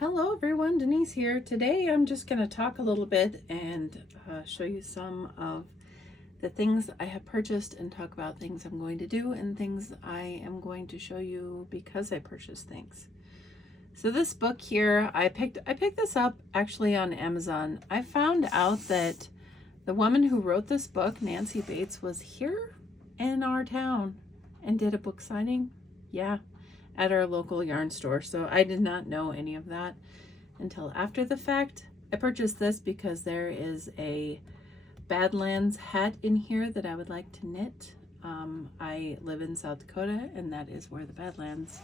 Hello everyone, Denise here. Today I'm just going to talk a little bit and show you some of the things I have purchased and talk about things I'm going to do and things I am going to show you because I purchased things. So this book here, I picked this up actually on Amazon. I found out that the woman who wrote this book, Nancy Bates, was here in our town and did a book signing. Yeah, at our local yarn store. So I did not know any of that until after the fact. I purchased this because there is a Badlands hat in here that I would like to knit. I live in South Dakota and that is where the Badlands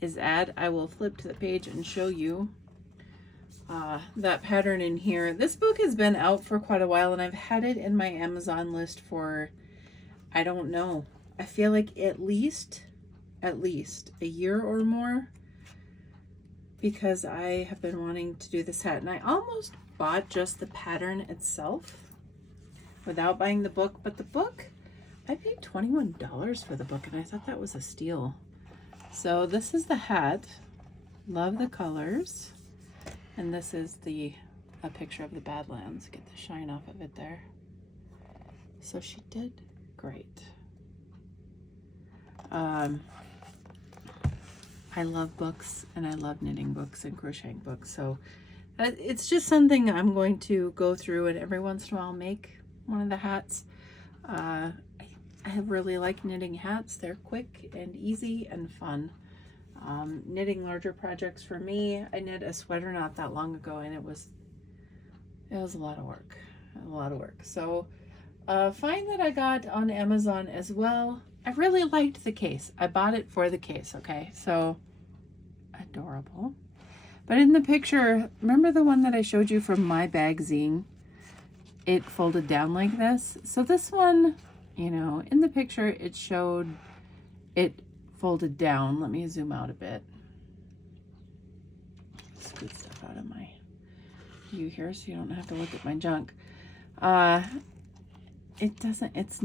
is at. I will flip to the page and show you that pattern in here. This book has been out for quite a while and I've had it in my Amazon list for, I don't know, I feel like at least a year or more, because I have been wanting to do this hat. And I almost bought just the pattern itself without buying the book, but the book, I paid $21 for the book and I thought that was a steal. So this is the hat. Love the colors. And this is a picture of the Badlands. Get the shine off of it there. So she did great. I love books and I love knitting books and crocheting books. So it's just something I'm going to go through and every once in a while make one of the hats. I really like knitting hats. They're quick and easy and fun. Knitting larger projects for me, I knit a sweater not that long ago and it was a lot of work. So find that I got on Amazon as well. I really liked the case. I bought it for the case, okay? So adorable. But in the picture, remember the one that I showed you from my magazine? It folded down like this. So this one, you know, in the picture it showed it folded down. Let me zoom out a bit. Scoot stuff out of my view here so you don't have to look at my junk. It's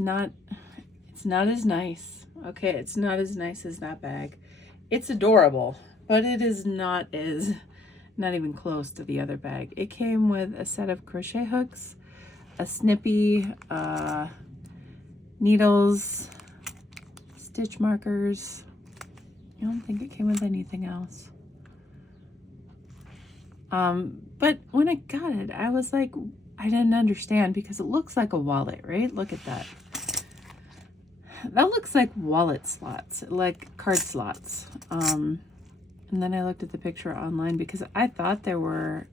not as nice. Okay, it's not as nice as that bag. It's adorable, but it is not even close to the other bag. It came with a set of crochet hooks, a snippy, needles, stitch markers. I don't think it came with anything else. But when I got it, I was like, I didn't understand because it looks like a wallet, right? Look at that. That looks like wallet slots, like card slots. And then I looked at the picture online because I thought there were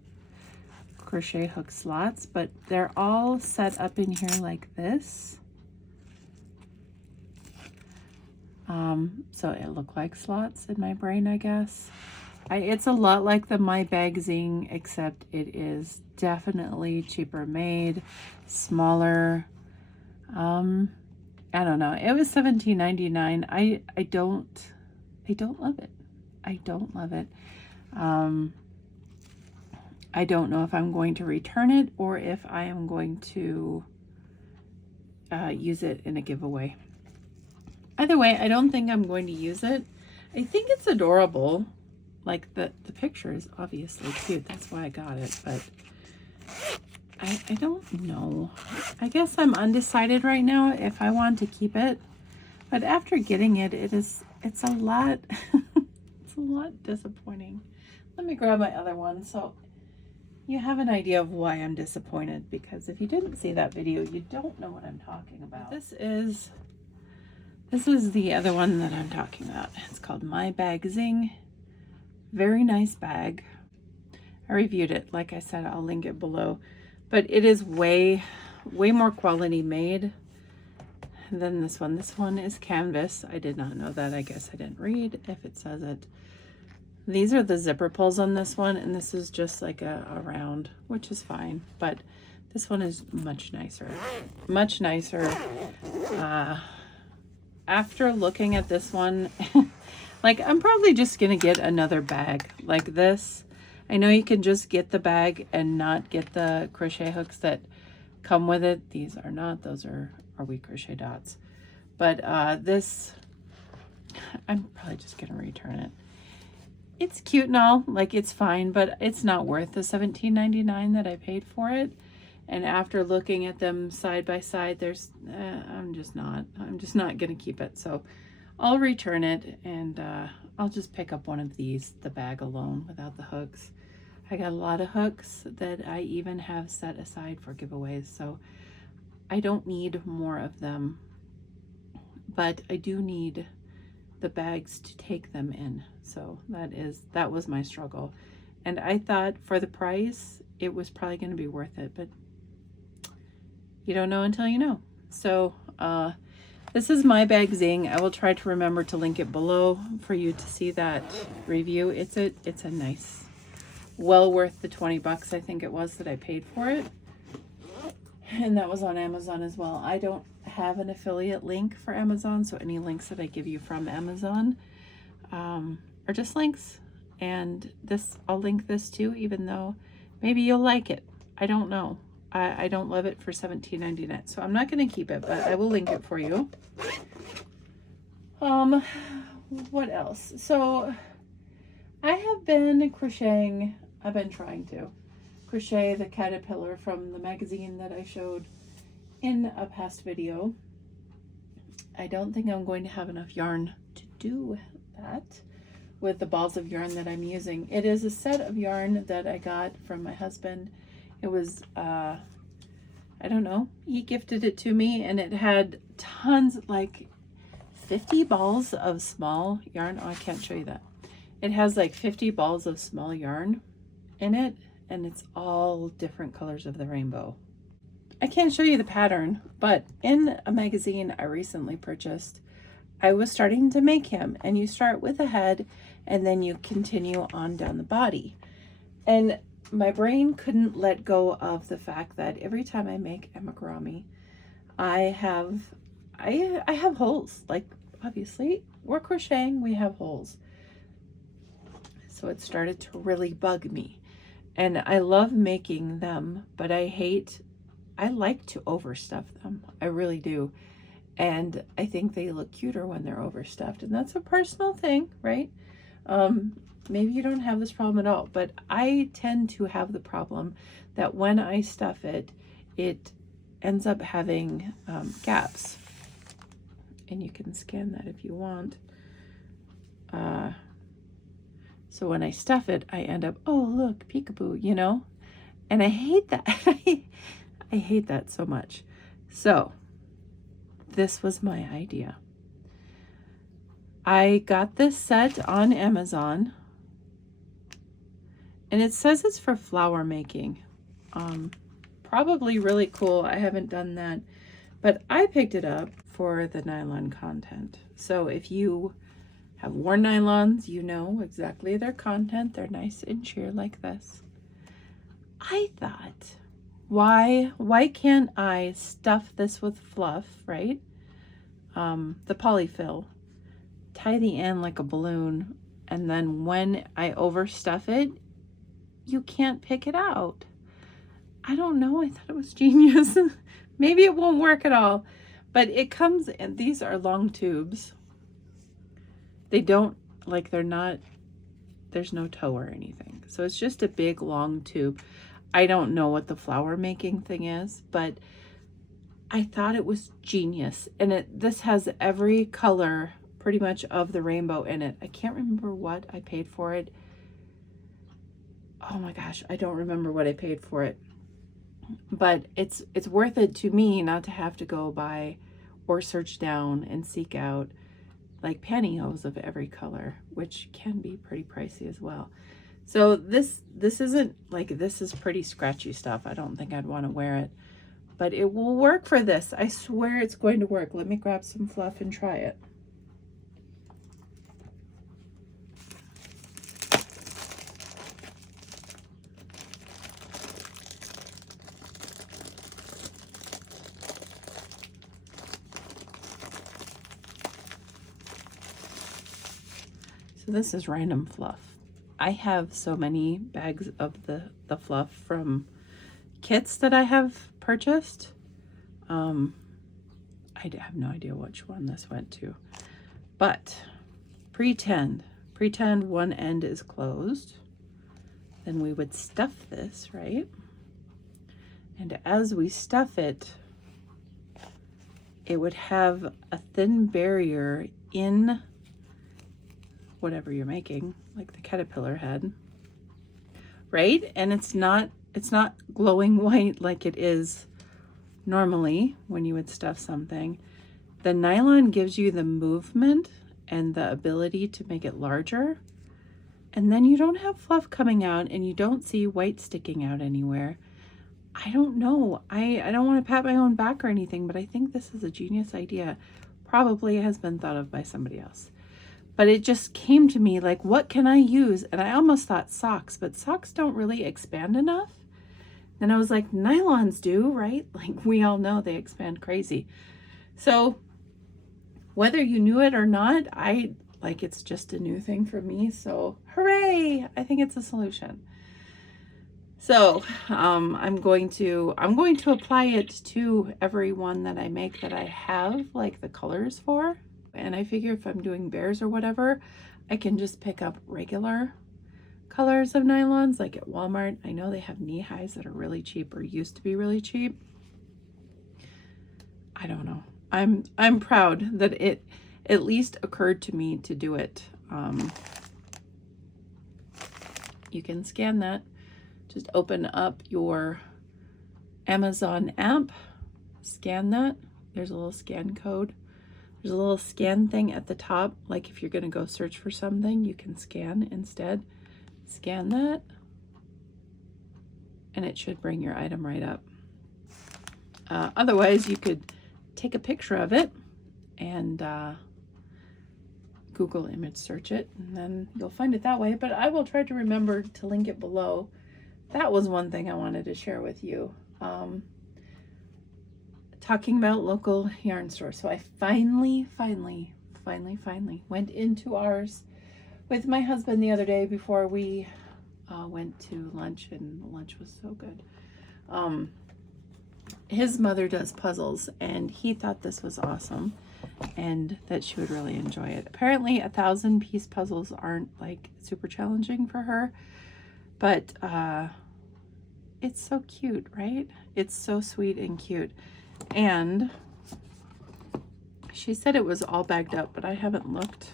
crochet hook slots, but they're all set up in here like this. So it looked like slots in my brain, I guess. It's a lot like the My Magazine, except it is definitely cheaper made, smaller. I don't know. It was $17.99. I don't love it. I don't love it. I don't know if I'm going to return it or if I am going to use it in a giveaway. Either way, I don't think I'm going to use it. I think it's adorable. Like the picture is obviously cute. That's why I got it, but I don't know. I guess I'm undecided right now if I want to keep it. But after getting it, it's a lot it's a lot disappointing. Let me grab my other one so you have an idea of why I'm disappointed, because if you didn't see that video, you don't know what I'm talking about. This is the other one that I'm talking about. It's called My Magazine. Very nice bag. I reviewed it. Like I said, I'll link it below. But it is way more quality made than this one. This one is canvas. I did not know that. I guess I didn't read if it says it. These are the zipper pulls on this one, and this is just like a round, which is fine. But this one is much nicer. Much nicer. After looking at this one, like I'm probably just gonna get another bag like this. I know you can just get the bag and not get the crochet hooks that come with it. These are not, those are wheat crochet dots. But this, I'm probably just gonna return it. it's cute and all, like it's fine, but it's not worth the $17.99 that I paid for it. And after looking at them side by side, there's, I'm just not gonna keep it. So I'll return it, and I'll just pick up one of these, the bag alone without the hooks. I got a lot of hooks that I even have set aside for giveaways, so I don't need more of them, but I do need the bags to take them in. So that was my struggle. And I thought for the price, it was probably going to be worth it, but you don't know until you know. So this is my bag zing. I will try to remember to link it below for you to see that review. It's a nice, well worth the 20 bucks I think it was that I paid for it. And that was on Amazon as well. I don't have an affiliate link for Amazon, so any links that I give you from Amazon are just links. And this, I'll link this too, even though maybe you'll like it. I don't know. I don't love it for $17.99, so I'm not going to keep it, but I will link it for you. What else? So I have been crocheting. I've been trying to crochet the caterpillar from the magazine that I showed in a past video. I don't think I'm going to have enough yarn to do that with the balls of yarn that I'm using. It is a set of yarn that I got from my husband. It was, I don't know, he gifted it to me, and it had tons, like 50 balls of small yarn. Oh, I can't show you that. It has like 50 balls of small yarn in it, and it's all different colors of the rainbow. I can't show you the pattern, but in a magazine I recently purchased, I was starting to make him, and you start with a head and then you continue on down the body. And my brain couldn't let go of the fact that every time I make amigurumi, I have holes. Like, obviously we're crocheting, we have holes. So it started to really bug me. And I love making them, but I like to overstuff them. I really do. And I think they look cuter when they're overstuffed. And that's a personal thing, right? Maybe you don't have this problem at all, but I tend to have the problem that when I stuff it, it ends up having gaps. And you can scan that if you want. So when I stuff it, I end up, oh, look, peekaboo, you know? And I hate that. I hate that so much. So this was my idea. I got this set on Amazon, and it says it's for flower making. Probably really cool. I haven't done that, but I picked it up for the nylon content. So if you have worn nylons, you know exactly their content. They're nice and sheer like this. I thought, why can't I stuff this with fluff, right? The polyfill, tie the end like a balloon, and then when I overstuff it, you can't pick it out. I don't know, I thought it was genius. Maybe it won't work at all, but it comes, and these are long tubes. They don't, like, they're not, there's no toe or anything. So it's just a big long tube. I don't know what the flower making thing is, but I thought it was genius. And this has every color pretty much of the rainbow in it. I can't remember what I paid for it. Oh my gosh, I don't remember what I paid for it. But it's worth it to me not to have to go buy or search down and seek out like pantyhose of every color, which can be pretty pricey as well. So this isn't like, this is pretty scratchy stuff. I don't think I'd want to wear it, but it will work for this. I swear it's going to work. Let me grab some fluff and try it. So this is random fluff. I have so many bags of the fluff from kits that I have purchased. I have no idea which one this went to, but pretend pretend one end is closed. Then we would stuff this, right? And as we stuff it, it would have a thin barrier in whatever you're making, like the caterpillar head, right? And it's not glowing white like it is normally when you would stuff something. The nylon gives you the movement and the ability to make it larger, and then you don't have fluff coming out and you don't see white sticking out anywhere. I don't know. I don't want to pat my own back or anything, but I think this is a genius idea. Probably has been thought of by somebody else. But it just came to me like, what can I use? And I almost thought socks, but socks don't really expand enough. Then I was like, nylons do, right? Like we all know they expand crazy. So whether you knew it or not, it's just a new thing for me. So hooray, I think it's a solution. So I'm going to apply it to every one that I make that I have like the colors for. And I figure if I'm doing bears or whatever, I can just pick up regular colors of nylons like at Walmart. I know they have knee highs that are really cheap or used to be really cheap. I don't know. I'm proud that it at least occurred to me to do it. You can scan that. Just open up your Amazon app, scan that. There's a little scan code. There's a little scan thing at the top. Like if you're going to go search for something, you can scan instead. Scan that, and it should bring your item right up. Otherwise, you could take a picture of it and Google image search it, and then you'll find it that way. But I will try to remember to link it below. That was one thing I wanted to share with you. Talking about local yarn stores. So I finally went into ours with my husband the other day before we went to lunch, and lunch was so good. His mother does puzzles, and he thought this was awesome and that she would really enjoy it. Apparently 1,000-piece puzzles aren't like super challenging for her, but it's so cute, right? It's so sweet and cute. And she said it was all bagged up, but I haven't looked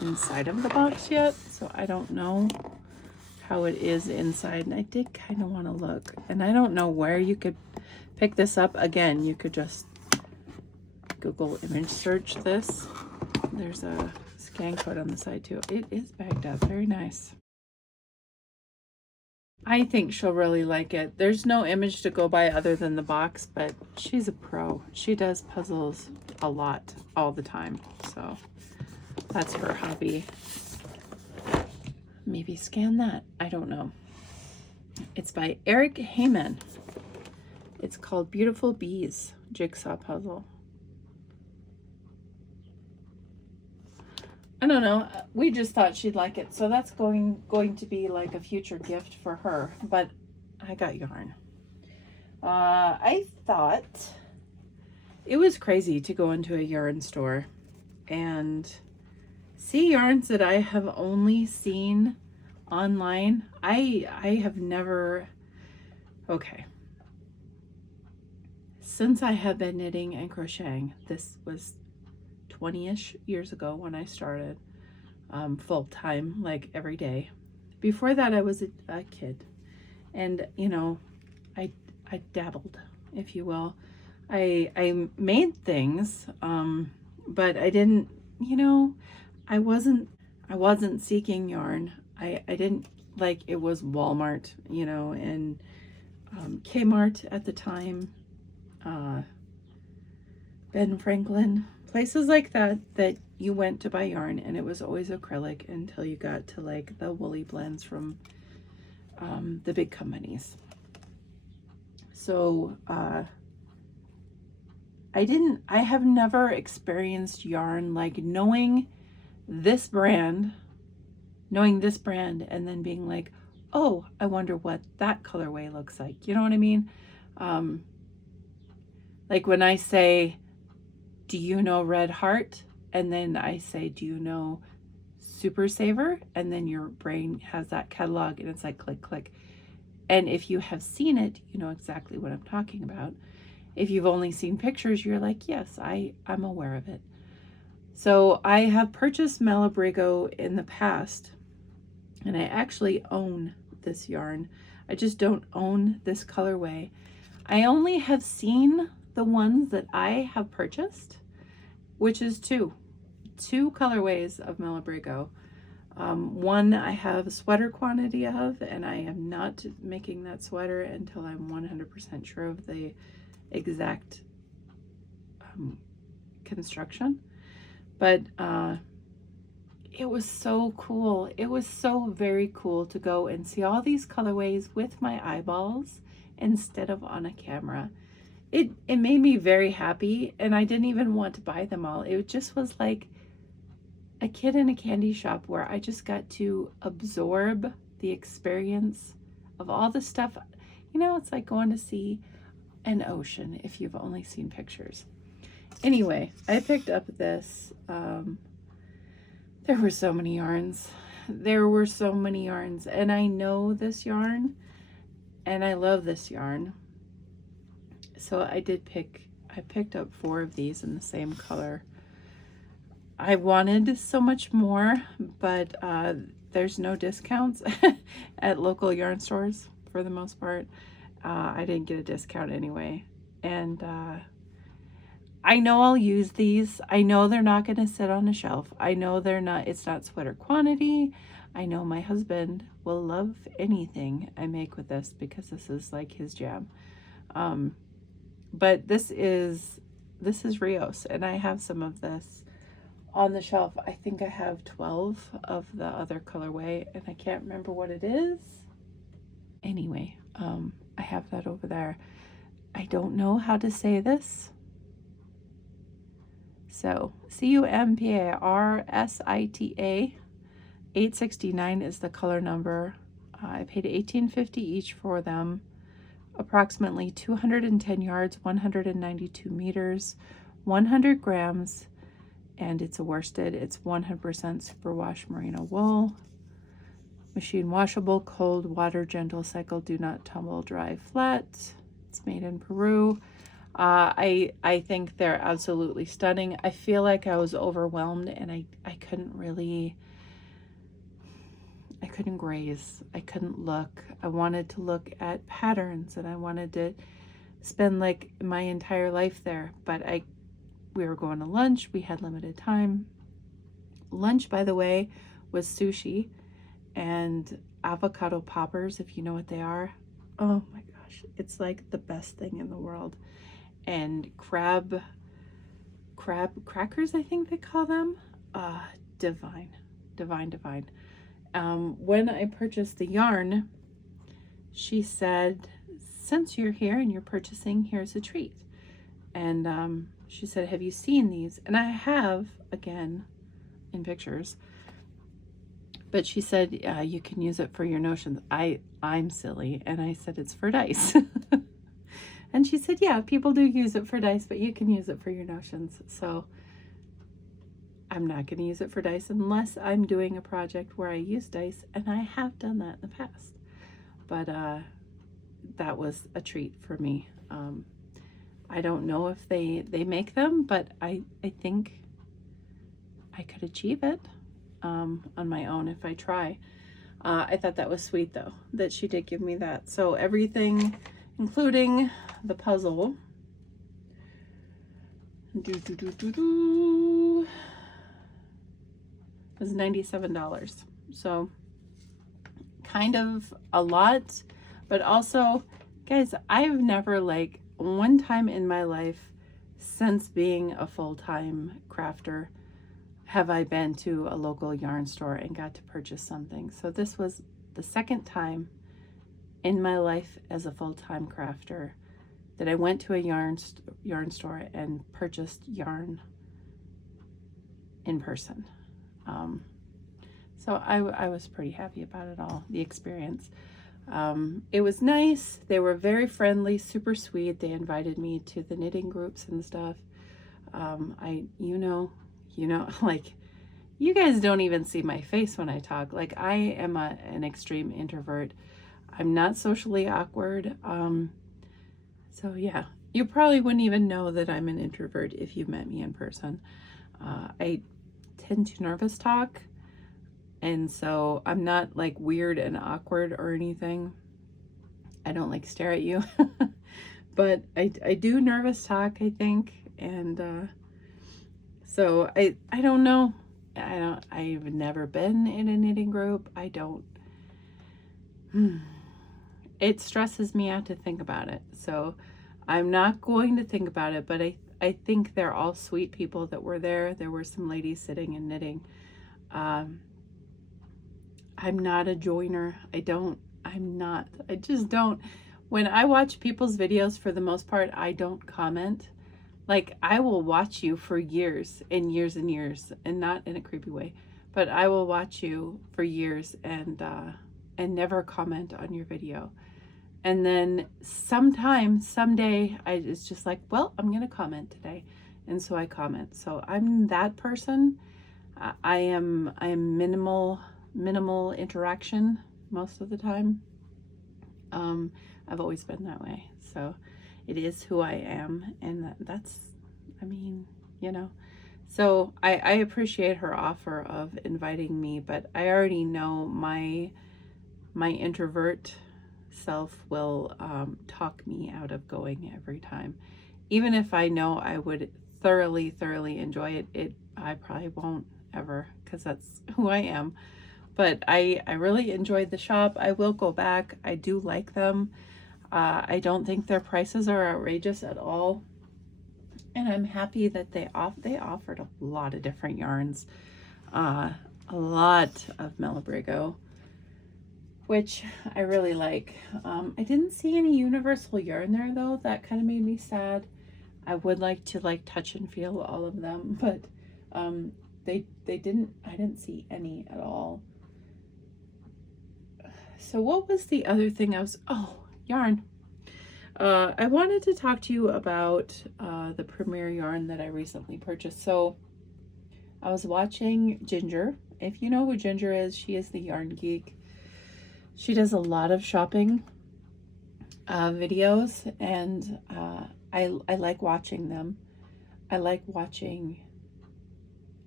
inside of the box yet, so I don't know how it is inside. And I did kind of want to look, and I don't know where you could pick this up. Again, you could just Google image search this. There's a scan code on the side too. It is bagged up. Very nice. I think she'll really like it. There's no image to go by other than the box, but she's a pro. She does puzzles a lot, all the time. So that's her hobby. Maybe scan that. I don't know. It's by Eric Heyman. It's called Beautiful Bees Jigsaw Puzzle. I don't know. We just thought she'd like it. So that's going to be like a future gift for her. But I got yarn. I thought it was crazy to go into a yarn store and see yarns that I have only seen online. I have never, okay. Since I have been knitting and crocheting, this was 20-ish years ago when I started full-time, like every day. Before that, I was a kid, and you know, I dabbled, if you will. I made things, but I didn't, you know, I wasn't seeking yarn. I didn't, like, it was Walmart, you know, and Kmart at the time, Ben Franklin, places like that you went to buy yarn, and it was always acrylic until you got to like the woolly blends from the big companies. So I have never experienced yarn like knowing this brand and then being like, oh, I wonder what that colorway looks like. You know what I mean? Like when I say, do you know Red Heart? And then I say, do you know super saver, and then your brain has that catalog and it's like click, click. And if you have seen it, you know exactly what I'm talking about. If you've only seen pictures, you're like, yes, I'm aware of it. So I have purchased Malabrigo in the past, and I actually own this yarn. I just don't own this colorway. I only have seen the ones that I have purchased, which is two colorways of Malabrigo. One I have a sweater quantity of, and I am not making that sweater until I'm 100% sure of the exact construction. But it was so cool. It was so very cool to go and see all these colorways with my eyeballs instead of on a camera. It made me very happy, and I didn't even want to buy them all. It just was like a kid in a candy shop where I just got to absorb the experience of all the stuff. You know, it's like going to see an ocean if you've only seen pictures. Anyway, I picked up this. There were so many yarns. There were so many yarns, and I know this yarn, and I love this yarn. So I picked up 4 of these in the same color. I wanted so much more, but there's no discounts at local yarn stores for the most part. I didn't get a discount anyway. And I know I'll use these. I know they're not going to sit on a shelf. I know it's not sweater quantity. I know my husband will love anything I make with this because this is like his jam. But this is Rios, and I have some of this on the shelf. I think I have 12 of the other colorway, and I can't remember what it is. Anyway, I have that over there. I don't know how to say this. So Cumparsita 869 is the color number. I paid $18.50 each for them. Approximately 210 yards, 192 meters, 100 grams, and it's a worsted. It's 100% superwash merino wool. Machine washable, cold, water, gentle cycle, do not tumble, dry, flat. It's made in Peru. I think they're absolutely stunning. I feel like I was overwhelmed, and I couldn't graze. I couldn't look. I wanted to look at patterns, and I wanted to spend like my entire life there. But we were going to lunch. We had limited time. Lunch, by the way, was sushi and avocado poppers, if you know what they are. Oh my gosh, it's like the best thing in the world. And crab crackers, I think they call them. Divine. When I purchased the yarn, she said, since you're here and you're purchasing, here's a treat. And she said, have you seen these? And I have, again, in pictures. But she said, you can use it for your notions. I'm silly, and I said, it's for dice. And she said, yeah, people do use it for dice, but you can use it for your notions. So I'm not going to use it for dice unless I'm doing a project where I use dice, and I have done that in the past. But that was a treat for me. I don't know if they make them, but I think I could achieve it on my own if I try. I thought that was sweet, though, that she did give me that. So everything, including the puzzle, was $97. So kind of a lot, but also, guys, I've never, like, one time in my life since being a full-time crafter have I been to a local yarn store and got to purchase something. So this was the second time in my life as a full-time crafter that I went to a yarn store and purchased yarn in person. So I was pretty happy about it all, the experience. It was nice. They were very friendly, super sweet. They invited me to the knitting groups and stuff. Like, you guys don't even see my face when I talk. Like, I am an extreme introvert. I'm not socially awkward. So yeah, you probably wouldn't even know that I'm an introvert if you met me in person. I tend to nervous talk, and so I'm not like weird and awkward or anything. I don't like stare at you, but I do nervous talk, I think, and so I don't know. I've never been in a knitting group. I don't. It stresses me out to think about it. So I'm not going to think about it, but I think they're all sweet people that were there. There were some ladies sitting and knitting. I'm not a joiner. I just don't. When I watch people's videos, for the most part, I don't comment. Like, I will watch you for years and years and years, and not in a creepy way, but I will watch you for years and never comment on your video. And then someday, it's just like, well, I'm gonna comment today, and so I comment. So I'm that person. I am minimal interaction most of the time. I've always been that way. So it is who I am, and that's, I mean, you know. So I appreciate her offer of inviting me, but I already know my introvert self will talk me out of going every time. Even if I know I would thoroughly enjoy it, I probably won't ever, because that's who I am. But I really enjoyed the shop. I will go back. I do like them. I don't think their prices are outrageous at all. And I'm happy that they offered a lot of different yarns. A lot of Malabrigo, which I really like. I didn't see any universal yarn there though. That kind of made me sad. I would like to like touch and feel all of them, but I didn't see any at all. So what was the other thing yarn. I wanted to talk to you about the Premier yarn that I recently purchased. So I was watching Ginger. If you know who Ginger is, she is the yarn geek. She does a lot of shopping videos, and I like watching them. I like watching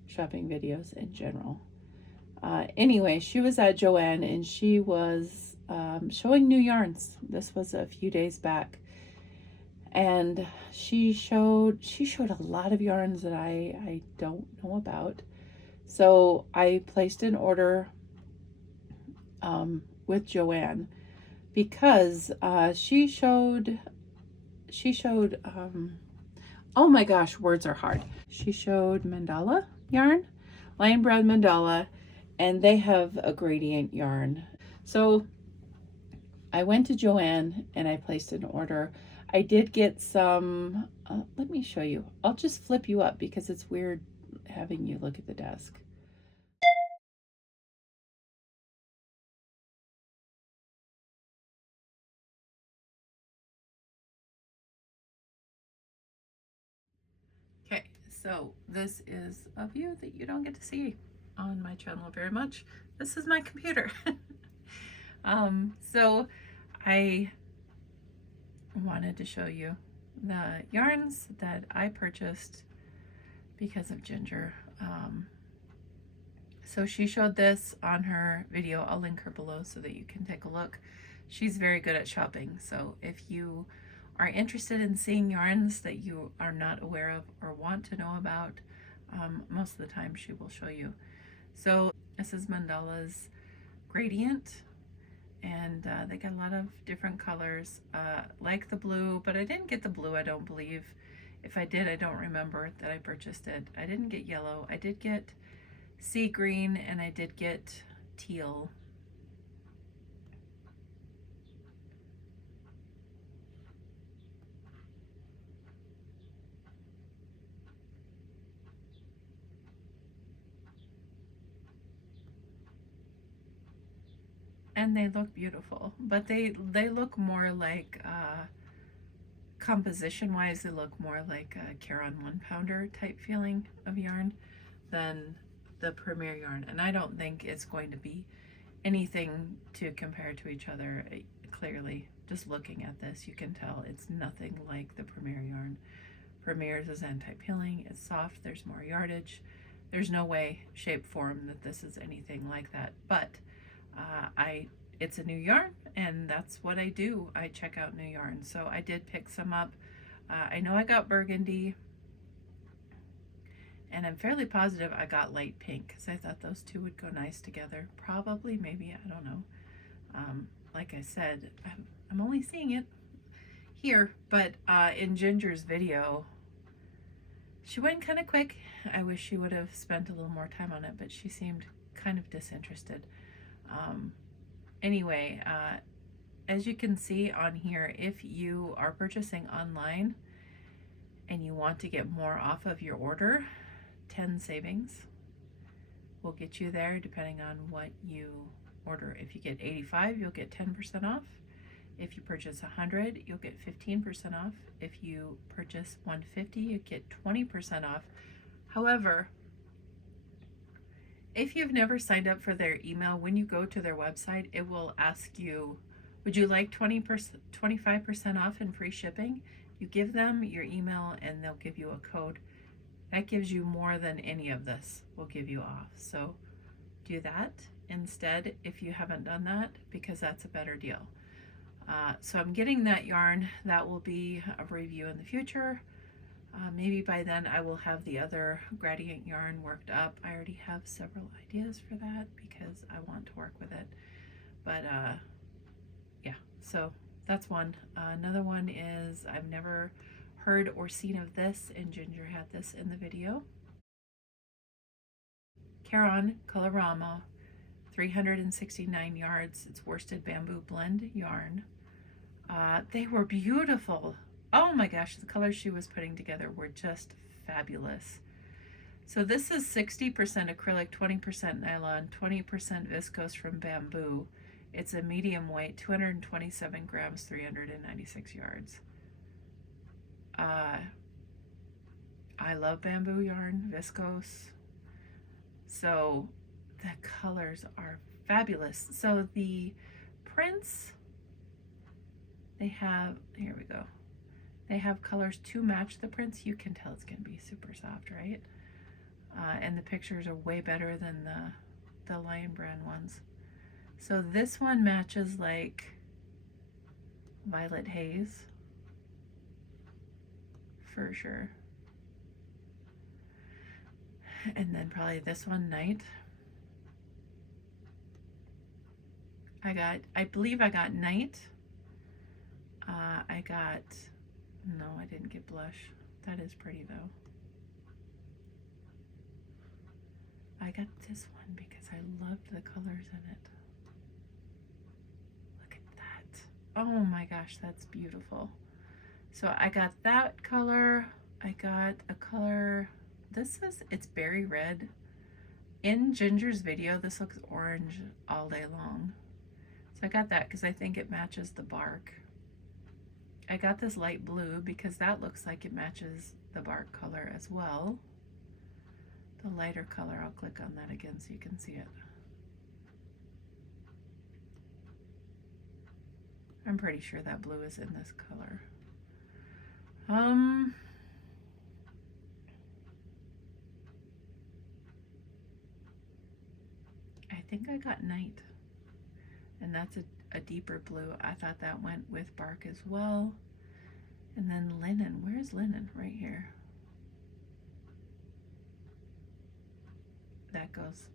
shopping videos in general. Anyway, she was at Joann, and she was showing new yarns. This was a few days back, and she showed a lot of yarns that I don't know about. So I placed an order with Joann because she showed oh my gosh, words are hard. She showed mandala yarn, lion brand mandala, and they have a gradient yarn. So I went to Joann and I placed an order. I did get some, let me show you. I'll just flip you up because it's weird having you look at the desk. Okay, so this is a view that you don't get to see on my channel very much. This is my computer. So I wanted to show you the yarns that I purchased because of Ginger. So she showed this on her video. I'll link her below so that you can take a look. She's very good at shopping. So if you are interested in seeing yarns that you are not aware of or want to know about, most of the time she will show you. So this is Mandala's gradient, and they got a lot of different colors, like the blue, but I didn't get the blue, I don't believe. If I did, I don't remember that I purchased it. I didn't get yellow. I did get sea green, and I did get teal. And they look beautiful, but they look more like composition wise, they look more like a Caron 1 pounder type feeling of yarn than the Premier yarn, and I don't think it's going to be anything to compare to each other. Clearly, just looking at this, you can tell it's nothing like the Premier yarn. Premier's is anti-peeling, it's soft, there's more yardage. There's no way, shape, form that this is anything like that, but it's a new yarn, and that's what I do. I check out new yarn. So I did pick some up. I know I got burgundy, and I'm fairly positive I got light pink because I thought those two would go nice together. Probably, maybe, I don't know. Like I said, I'm only seeing it here, but in Ginger's video, she went kind of quick. I wish she would have spent a little more time on it, but she seemed kind of disinterested. Anyway, as you can see on here, if you are purchasing online and you want to get more off of your order, 10 savings will get you there depending on what you order. If you get 85, you'll get 10% off. If you purchase 100, you'll get 15% off. If you purchase 150, you get 20% off. However, if you've never signed up for their email, when you go to their website, it will ask you, would you like 25% off and free shipping? You give them your email and they'll give you a code. That gives you more than any of this will give you off. So do that instead if you haven't done that, because that's a better deal. So I'm getting that yarn. That will be a review in the future. Maybe by then I will have the other gradient yarn worked up. I already have several ideas for that because I want to work with it. But yeah, so that's one. Another one is I've never heard or seen of this, and Ginger had this in the video. Caron Colorama, 369 yards. It's worsted bamboo blend yarn. They were beautiful. Oh my gosh, the colors she was putting together were just fabulous. So this is 60% acrylic, 20% nylon, 20% viscose from bamboo. It's a medium weight, 227 grams, 396 yards. I love bamboo yarn, viscose. So the colors are fabulous. So the prints, they have, here we go. They have colors to match the prints. You can tell it's going to be super soft, right? And the pictures are way better than the Lion Brand ones. So this one matches like Violet Haze for sure. And then probably this one, Night. I believe I got Night. No, I didn't get Blush. That is pretty though. I got this one because I loved the colors in it. Look at that. Oh my gosh, that's beautiful. So I got that color. I got a color, it's berry red. In Ginger's video, this looks orange all day long. So I got that because I think it matches the bark. I got this light blue because that looks like it matches the bark color as well. The lighter color, I'll click on that again so you can see it. I'm pretty sure that blue is in this color. I think I got Night, and that's a deeper blue. I thought that went with bark as well. And then Linen, where's Linen? Right here. That goes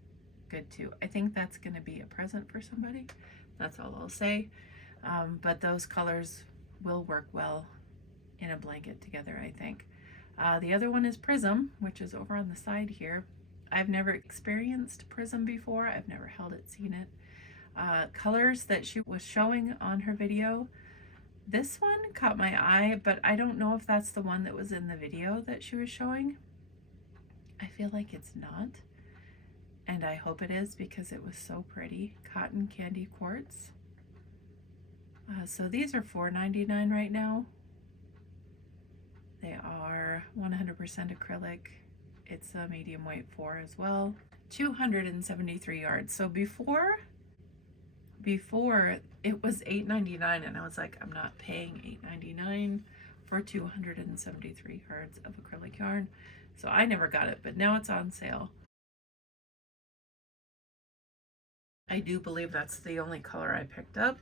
good too. I think that's going to be a present for somebody. That's all I'll say. But those colors will work well in a blanket together, I think. The other one is Prism, which is over on the side here. I've never experienced Prism before. I've never held it, seen it. Colors that she was showing on her video. This one caught my eye, but I don't know if that's the one that was in the video that she was showing. I feel like it's not, and I hope it is because it was so pretty. Cotton Candy Quartz. So these are $4.99 right now. They are 100% acrylic. It's a medium weight 4 as well. 273 yards. So before it was $8.99, and I was like, I'm not paying $8.99 for 273 yards of acrylic yarn. So I never got it, but now it's on sale. I do believe that's the only color I picked up.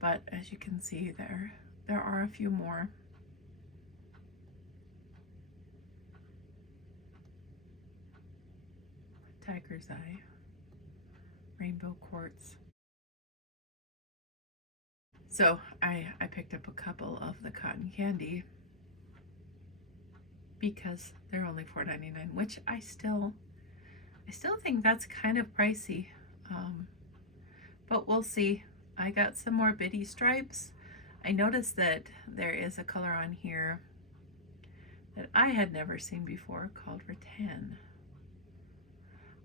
But as you can see there are a few more. Tiger's Eye, Rainbow Quartz. So I picked up a couple of the cotton candy because they're only $4.99, which I still think that's kind of pricey, but we'll see. I got some more bitty stripes. I noticed that there is a color on here that I had never seen before called rattan.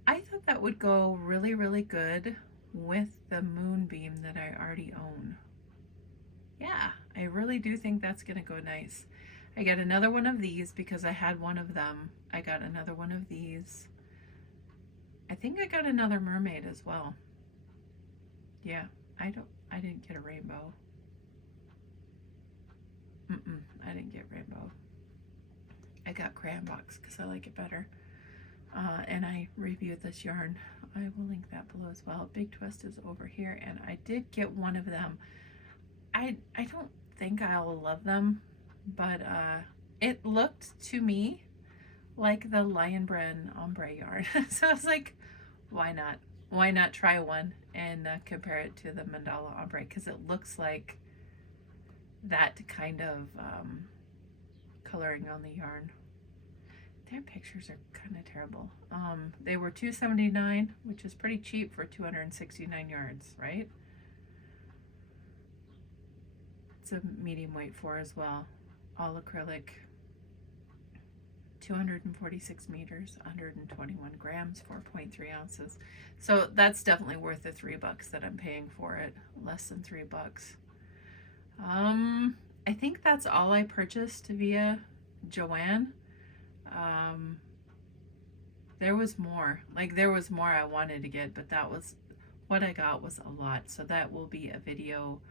I thought that would go really, really good with the moonbeam that I already own. Yeah, I really do think that's gonna go nice. I got another one of these because I had one of them. I got another one of these. I think I got another mermaid as well. Yeah, I didn't get a rainbow. I didn't get rainbow. I got crayon box because I like it better. And I reviewed this yarn. I will link that below as well. Big Twist is over here, and I did get one of them. I don't think I'll love them, but it looked to me like the Lion Brand ombre yarn. So I was like, why not? Why not try one and compare it to the mandala ombre, because it looks like that kind of coloring on the yarn. Their pictures are kind of terrible. They were $2.79, which is pretty cheap for 269 yards, right? It's a medium weight 4 as well. All acrylic, 246 meters, 121 grams, 4.3 ounces. So that's definitely worth the $3 that I'm paying for it. Less than $3. I think that's all I purchased via Joann. There was more. Like, there was more I wanted to get, but that was what I got was a lot. So that will be a video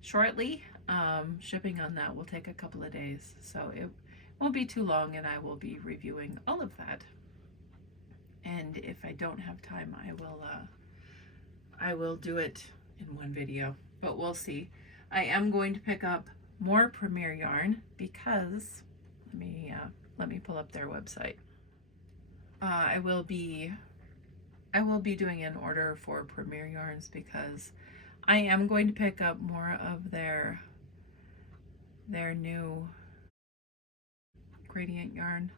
shortly. Shipping on that will take a couple of days, so it won't be too long, and I will be reviewing all of that. And if I don't have time, I will do it in one video, but we'll see. I am going to pick up more Premier yarn because let me pull up their website. I will be doing an order for Premier yarns because I am going to pick up more of their new gradient yarn.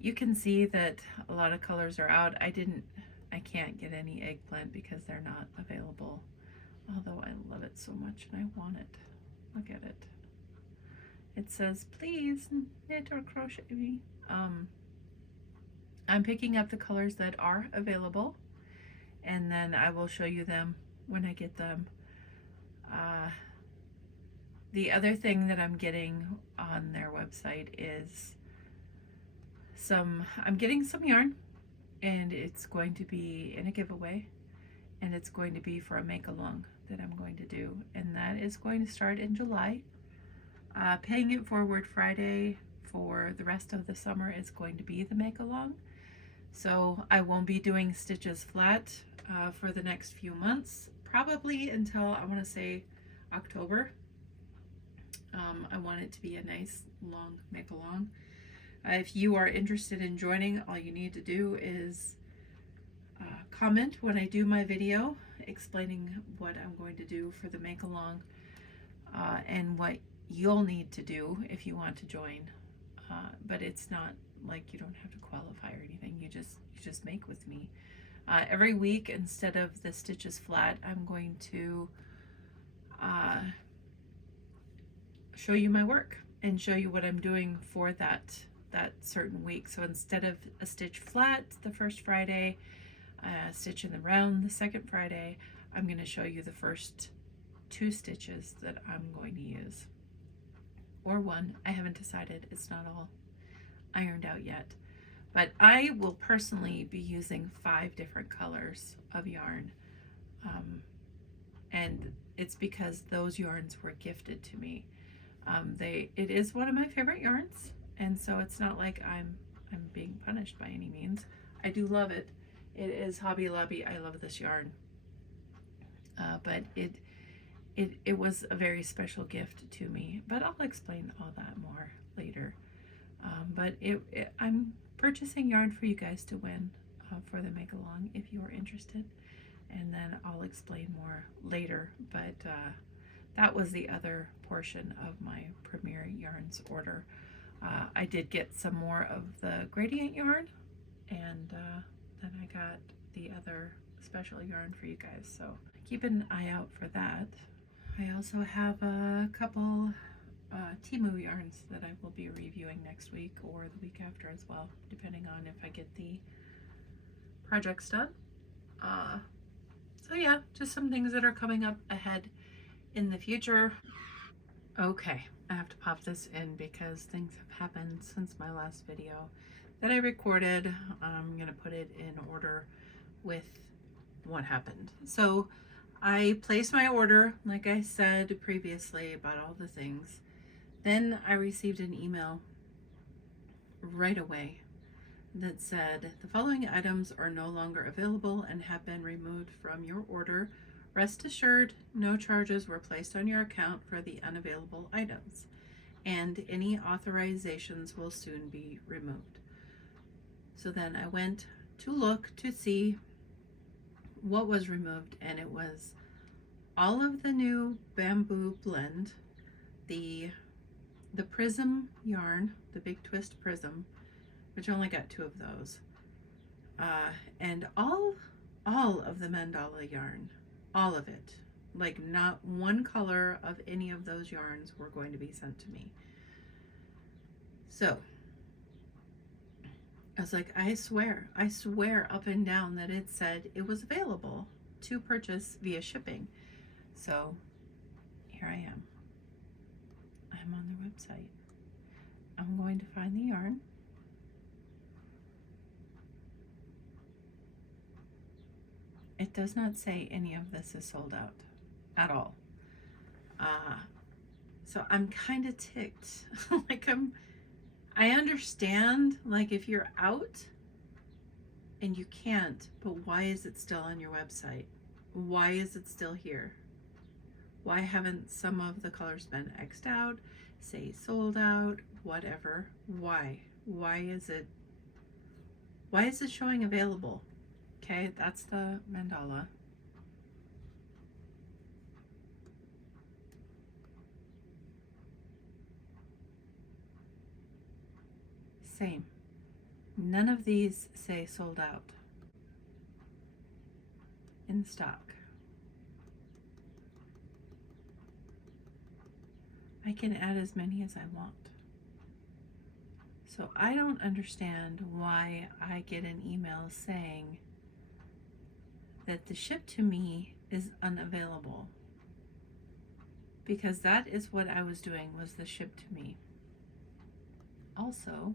You can see that a lot of colors are out. I can't get any eggplant because they're not available, although I love it so much and I want it. Look at it. It says, please knit or crochet me. I'm picking up the colors that are available, and then I will show you them when I get them. The other thing that I'm getting on their website is I'm getting some yarn, and it's going to be in a giveaway, and it's going to be for a make-along that I'm going to do, and that is going to start in July. Paying it forward Friday for the rest of the summer is going to be the make-along. So I won't be doing stitches flat for the next few months, probably until I want to say October. I want it to be a nice long make-along. If you are interested in joining, all you need to do is comment when I do my video explaining what I'm going to do for the make-along and what you'll need to do if you want to join. But it's not like you don't have to qualify or anything. You just make with me. Every week, instead of the stitches flat, I'm going to show you my work and show you what I'm doing for that certain week. So instead of a stitch flat the first Friday, stitch in the round the second Friday, I'm going to show you the first 2 stitches that I'm going to use, or 1. I haven't decided. It's not all ironed out yet, But I will personally be using 5 different colors of yarn. And it's because those yarns were gifted to me. It is one of my favorite yarns, and so it's not like I'm being punished by any means. I do love it. It is Hobby Lobby. I love this yarn. But it was a very special gift to me, but I'll explain all that more later. But I'm purchasing yarn for you guys to win for the make along if you are interested, and then I'll explain more later. But that was the other portion of my Premier Yarns order. I did get some more of the gradient yarn, and then I got the other special yarn for you guys, so keep an eye out for that. I also have a couple Temu yarns that I will be reviewing next week or the week after as well, depending on if I get the projects done. So yeah, just some things that are coming up ahead in the future. Okay, I have to pop this in because things have happened since my last video that I recorded. I'm gonna put it in order with what happened. So I placed my order, like I said previously, about all the things. Then I received an email right away that said, the following items are no longer available and have been removed from your order. Rest assured, no charges were placed on your account for the unavailable items, and any authorizations will soon be removed. So then I went to look to see what was removed, and it was all of the new bamboo blend, the prism yarn, the big twist prism, which I only got 2 of those, and all of the mandala yarn, all of it. Like, not one color of any of those yarns were going to be sent to me. So I was like, I swear up and down that it said it was available to purchase via shipping. So here I am. I'm on their website. I'm going to find the yarn. It does not say any of this is sold out at all. So I'm kind of ticked. Like, I understand, like, if you're out and you can't, but why is it still on your website? Why is it still here? Why haven't some of the colors been X'd out, say sold out, whatever? Why is it showing available? Okay, that's the mandala. Same. None of these say sold out. In stock. I can add as many as I want. So I don't understand why I get an email saying that the ship to me is unavailable, because that is what I was doing, was the ship to me. Also,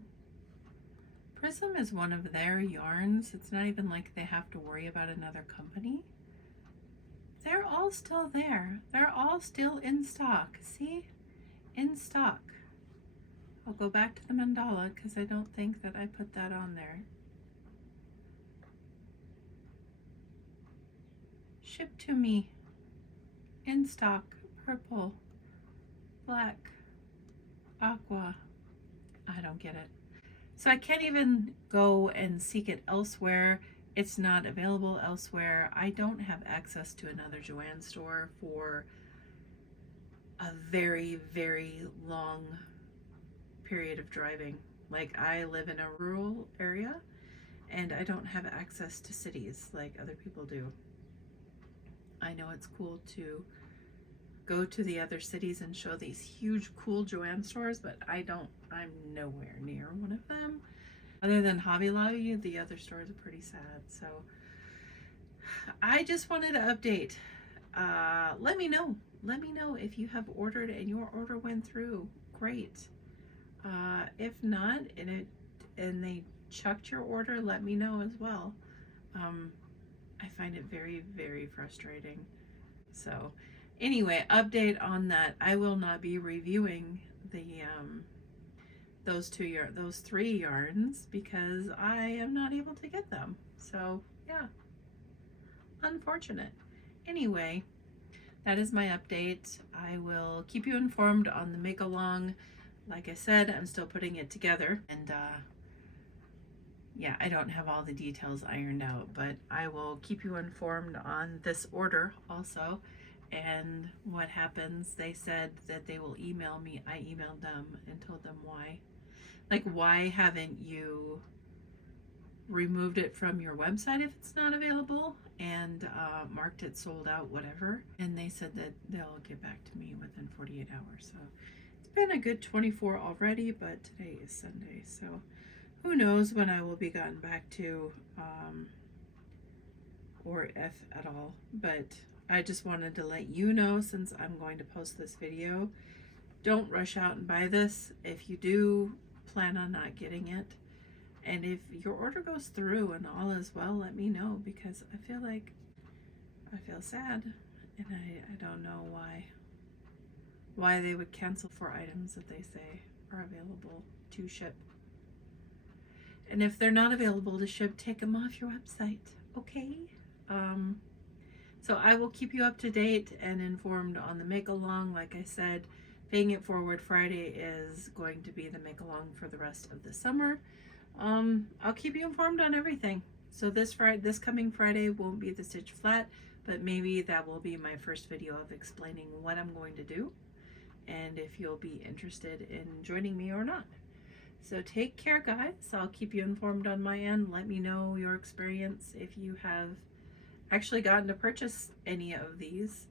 Prism is one of their yarns. It's not even like they have to worry about another company. They're all still there. They're all still in stock. See? In stock. I'll go back to the mandala because I don't think that I put that on there. Ship to me. In stock. Purple. Black. Aqua. I don't get it. So I can't even go and seek it elsewhere. It's not available elsewhere. I don't have access to another Joann store for a very, very long period of driving. Like, I live in a rural area and I don't have access to cities like other people do. I know it's cool to go to the other cities and show these huge cool Joann stores, but I'm nowhere near one of them. Other than Hobby Lobby, the other stores are pretty sad. So I just wanted to update. Let me know if you have ordered and your order went through. Great. If not, and they chucked your order, let me know as well. I find it very, very frustrating. So anyway, update on that. I will not be reviewing the those three yarns because I am not able to get them. So yeah, unfortunate. Anyway, that is my update. I will keep you informed on the make along. Like I said, I'm still putting it together, and yeah, I don't have all the details ironed out, but I will keep you informed on this order also and what happens. They said that they will email me. I emailed them and told them why. Like, why haven't you removed it from your website if it's not available and marked it sold out, whatever. And they said that they'll get back to me within 48 hours. So it's been a good 24 already, but today is Sunday. So who knows when I will be gotten back to, or if at all. But I just wanted to let you know, since I'm going to post this video, don't rush out and buy this. If you do plan on not getting it, and if your order goes through and all is well, let me know, because I feel sad, and I don't know why they would cancel for items that they say are available to ship. And if they're not available to ship, take them off your website, okay? So I will keep you up to date and informed on the make along. Like I said, Paying It Forward Friday is going to be the make along for the rest of the summer. I'll keep you informed on everything. So this coming Friday won't be the Stitch Flat, but maybe that will be my first video of explaining what I'm going to do and if you'll be interested in joining me or not. So take care, guys. I'll keep you informed on my end. Let me know your experience if you have actually gotten to purchase any of these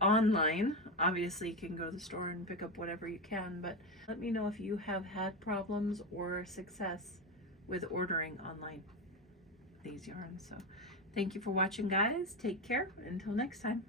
online. Obviously, you can go to the store and pick up whatever you can, but let me know if you have had problems or success with ordering online these yarns. So thank you for watching, guys. Take care. Until next time.